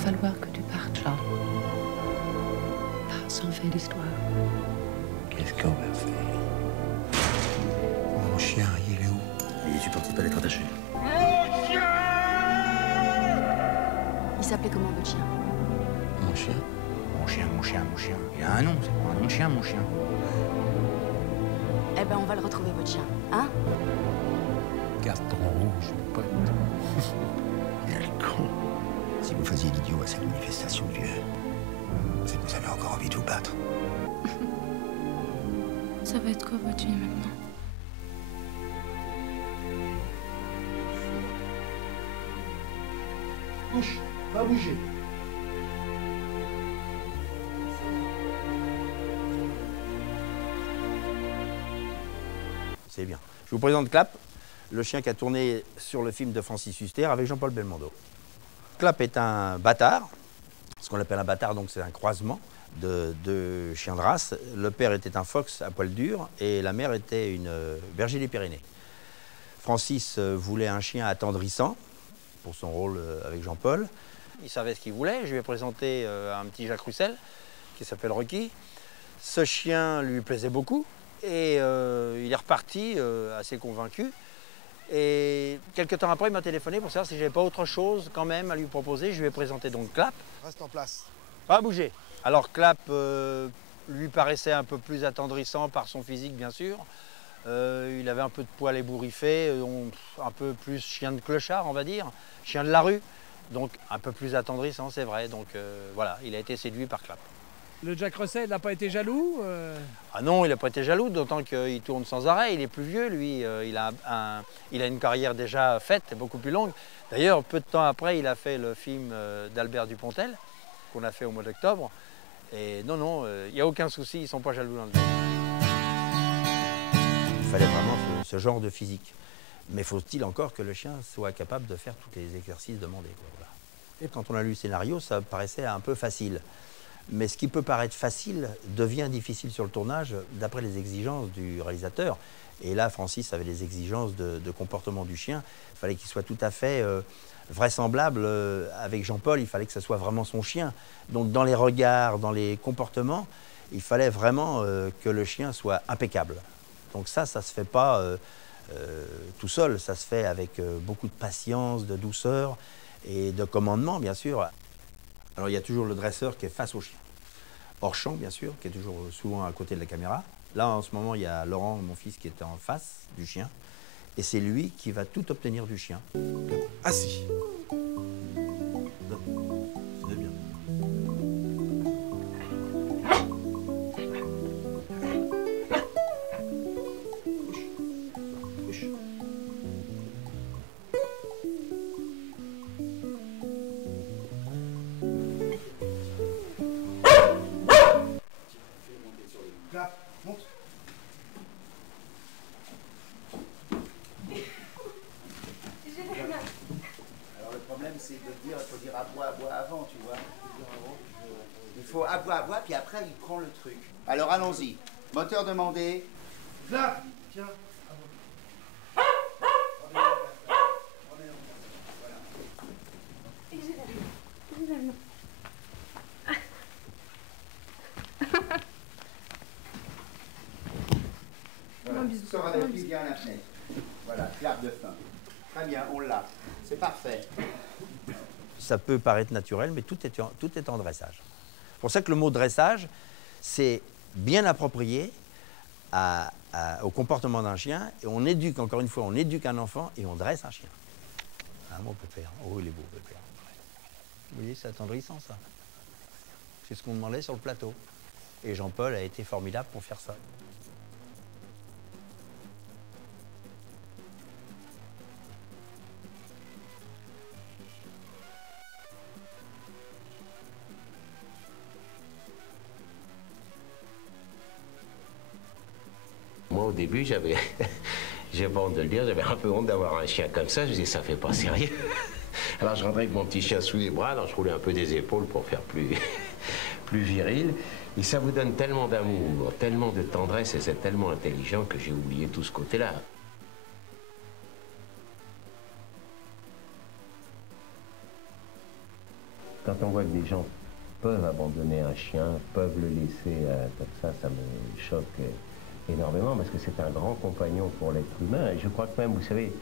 falloir que tu partes, Charles. Pas sans faire d'histoire. Qu'est-ce qu'on va faire? Mon chien, il est où? Il supporte pas d'être attaché. Mon chien! Il s'appelait comment, votre chien? Mon chien? Mon chien, mon chien, mon chien. Il a un nom, c'est pas un nom de chien, mon chien. Eh ben, on va le retrouver, votre chien. Hein? Carton rouge, mon pote. Quel con. Si vous faisiez l'idiot à cette manifestation de vieux, c'est que vous avez encore envie de vous battre. Ça va être quoi votre vie maintenant? Bouge, pas bouger. C'est bien. Je vous présente Clap, le chien qui a tourné sur le film de Francis Huster avec Jean-Paul Belmondo. Clap est un bâtard. Ce qu'on appelle un bâtard, donc c'est un croisement de deux chiens de race. Le père était un fox à poil dur et la mère était une berger des Pyrénées. Francis voulait un chien attendrissant pour son rôle avec Jean-Paul. Il savait ce qu'il voulait. Je lui ai présenté un petit Jacques Russell qui s'appelle Rocky. Ce chien lui plaisait beaucoup et il est reparti assez convaincu. Et quelques temps après, il m'a téléphoné pour savoir si j'avais pas autre chose quand même à lui proposer. Je lui ai présenté donc Clap. Reste en place. Pas bouger. Alors Clap lui paraissait un peu plus attendrissant par son physique, bien sûr. Il avait un peu de poil ébouriffé, un peu plus chien de clochard, on va dire, chien de la rue. Donc un peu plus attendrissant, c'est vrai. Donc voilà, il a été séduit par Clap. Le Jack Russell n'a pas été jaloux Ah non, il n'a pas été jaloux, d'autant qu'il tourne sans arrêt. Il est plus vieux, lui. Il a une carrière déjà faite, beaucoup plus longue. D'ailleurs, peu de temps après, il a fait le film d'Albert Dupontel, qu'on a fait au mois d'octobre. Et non, il n'y a aucun souci, ils ne sont pas jaloux dans le film. Il fallait vraiment ce genre de physique. Mais faut-il encore que le chien soit capable de faire tous les exercices demandés, quoi, voilà. Et quand on a lu le scénario, ça paraissait un peu facile. Mais ce qui peut paraître facile devient difficile sur le tournage d'après les exigences du réalisateur. Et là, Francis avait des exigences de comportement du chien. Il fallait qu'il soit tout à fait vraisemblable. Avec Jean-Paul, il fallait que ce soit vraiment son chien. Donc dans les regards, dans les comportements, il fallait vraiment que le chien soit impeccable. Donc ça ne se fait pas tout seul. Ça se fait avec beaucoup de patience, de douceur et de commandement, bien sûr. Alors il y a toujours le dresseur qui est face au chien. Hors champ, bien sûr, qui est toujours souvent à côté de la caméra. Là, en ce moment, il y a Laurent, mon fils, qui est en face du chien. Et c'est lui qui va tout obtenir du chien. Assis. C'est bien. Clap, monte. Alors le problème c'est de dire, il faut dire aboie avant, tu vois. Il faut aboie, puis après il prend le truc. Alors allons-y. Moteur demandé. Clap. Tiens. Voilà. Sors avec lui, viens à la fenêtre. Voilà, clap de fin. Très bien, on l'a. C'est parfait. Ça peut paraître naturel, mais tout est en dressage. C'est pour ça que le mot dressage, c'est bien approprié au comportement d'un chien. Et on éduque, encore une fois, on éduque un enfant et on dresse un chien. Ah, mon pépère. Oh, il est beau, pépère. Vous voyez, c'est attendrissant, ça. C'est ce qu'on demandait sur le plateau. Et Jean-Paul a été formidable pour faire ça. Moi, au début, j'ai pas honte de le dire, j'avais un peu honte d'avoir un chien comme ça. Je me disais, ça fait pas sérieux. Alors, je rentrais avec mon petit chien sous les bras, alors je roulais un peu des épaules pour faire plus viril. Et ça vous donne tellement d'amour, tellement de tendresse, et c'est tellement intelligent que j'ai oublié tout ce côté-là. Quand on voit que des gens peuvent abandonner un chien, peuvent le laisser comme ça me choque énormément parce que c'est un grand compagnon pour l'être humain. Et je crois que même, vous savez,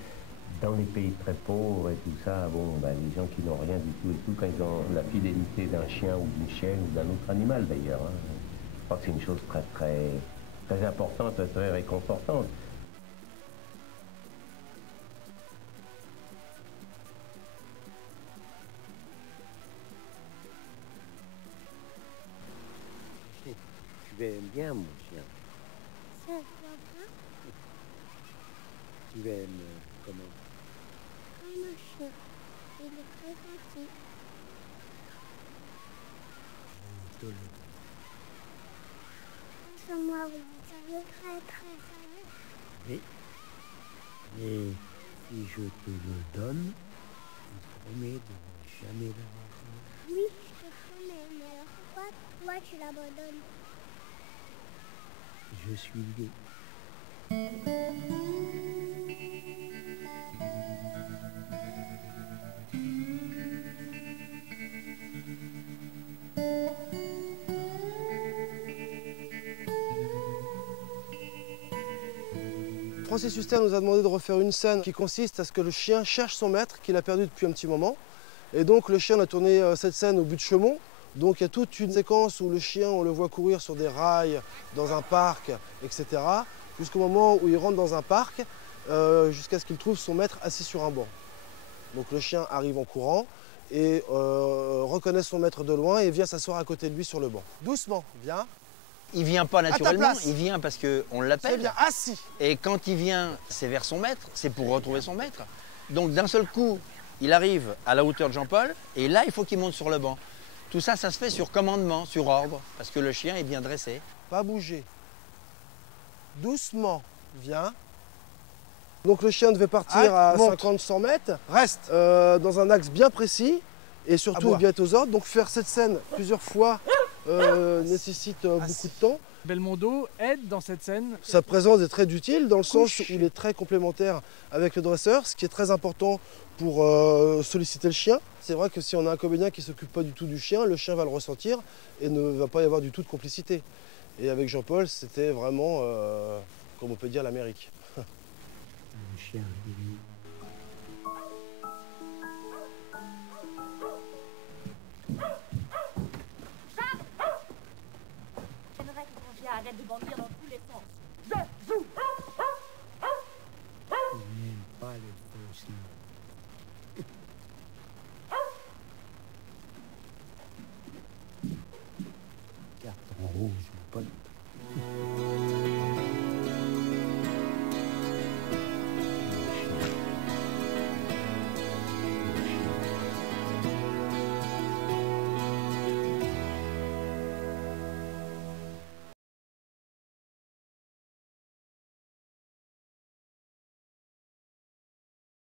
dans les pays très pauvres et tout ça, bon, ben, les gens qui n'ont rien du tout et tout, quand ils ont la fidélité d'un chien ou d'une chienne ou d'un autre animal d'ailleurs, hein, je crois que c'est une chose très, très, très importante, très réconfortante. Tu aimes bien mon chien. Ça va pas. Tu aimes comment? Comme un chien. Il est très gentil. Moi, oui, ça veut très très fameux. Oui. Et si je te le donne, tu promets de ne jamais l'avoir. Oui, je te promets, mais alors pourquoi toi tu l'abandonnes? Je suis gay. Francis Huster nous a demandé de refaire une scène qui consiste à ce que le chien cherche son maître qu'il a perdu depuis un petit moment. Et donc le chien a tourné cette scène au but de Chaumont. Donc il y a toute une séquence où le chien, on le voit courir sur des rails, dans un parc, etc. Jusqu'au moment où il rentre dans un parc, jusqu'à ce qu'il trouve son maître assis sur un banc. Donc le chien arrive en courant et reconnaît son maître de loin et vient s'asseoir à côté de lui sur le banc. Doucement, viens. Il vient pas naturellement, place. il vient parce qu'on C'est l'appelle. bien, assis. Et quand il vient, c'est vers son maître, c'est pour retrouver son maître. Donc d'un seul coup, il arrive à la hauteur de Jean-Paul et là, il faut qu'il monte sur le banc. Tout ça, ça se fait sur commandement, sur ordre, parce que le chien est bien dressé. Pas bouger. Doucement, viens. Donc le chien devait partir à 50-100 mètres. Reste. Dans un axe bien précis et surtout bien être aux ordres. Donc faire cette scène plusieurs fois nécessite beaucoup de temps. Belmondo aide dans cette scène. Sa présence est très utile dans le sens où il est très complémentaire avec le dresseur, ce qui est très important pour solliciter le chien. C'est vrai que si on a un comédien qui ne s'occupe pas du tout du chien, le chien va le ressentir et ne va pas y avoir du tout de complicité. Et avec Jean-Paul, c'était vraiment, comme on peut dire, l'Amérique. Le chien, J'aimerais que ton chien arrête de bondir dans